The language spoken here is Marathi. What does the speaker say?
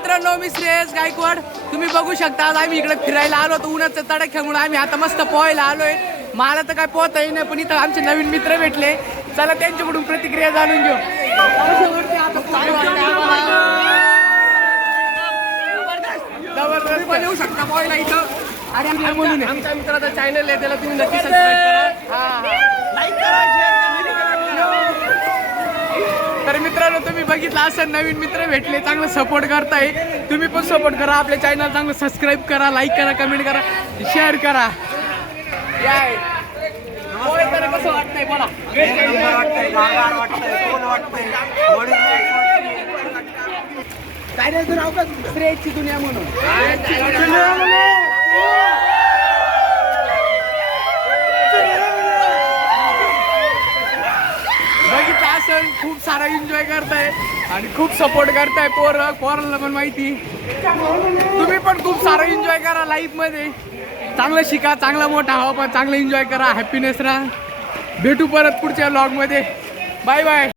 मित्रांनो मी श्रेयस गायकवाड. तुम्ही बघू शकता आज आम्ही इकडे फिरायला आलो तर उन्हाचं तडाख्यामुळे. आम्ही आता मस्त पोहायला आलोय. मला तर काय पोहता येई नाही पण इथं आमचे नवीन मित्र भेटले. चला त्यांच्याकडून प्रतिक्रिया जाणून घेऊ. जबरदस्त. येऊ शकता पोहायला इथं. आणि? आमच्या मित्राचा चॅनल आहे त्याला तुम्ही नक्की सबस्क्राईब करा. हा. तर मित्रांनो तुम्ही बघितलं असं नवीन मित्र भेटले चांगलं सपोर्ट करताय. तुम्ही पण सपोर्ट करा आपल्या चॅनल चांगलं सबस्क्राईब करा लाईक करा कमेंट करा शेअर करा. याय. तर कसं वाटतंय? बोला. काय नाही तू का? दुनिया म्हणून दुनिया म्हणून. बघितलं असेल खूप सारा एन्जॉय करताय आणि खूप सपोर्ट करताय पोर पोराला पण माहिती. तुम्ही पण खूप सारा एन्जॉय करा लाईफमध्ये. चांगलं शिका चांगला मोठा हवा पण चांगलं एन्जॉय करा हॅपीनेस राहा. भेटू परत पुढच्या लॉगमध्ये. Bye bye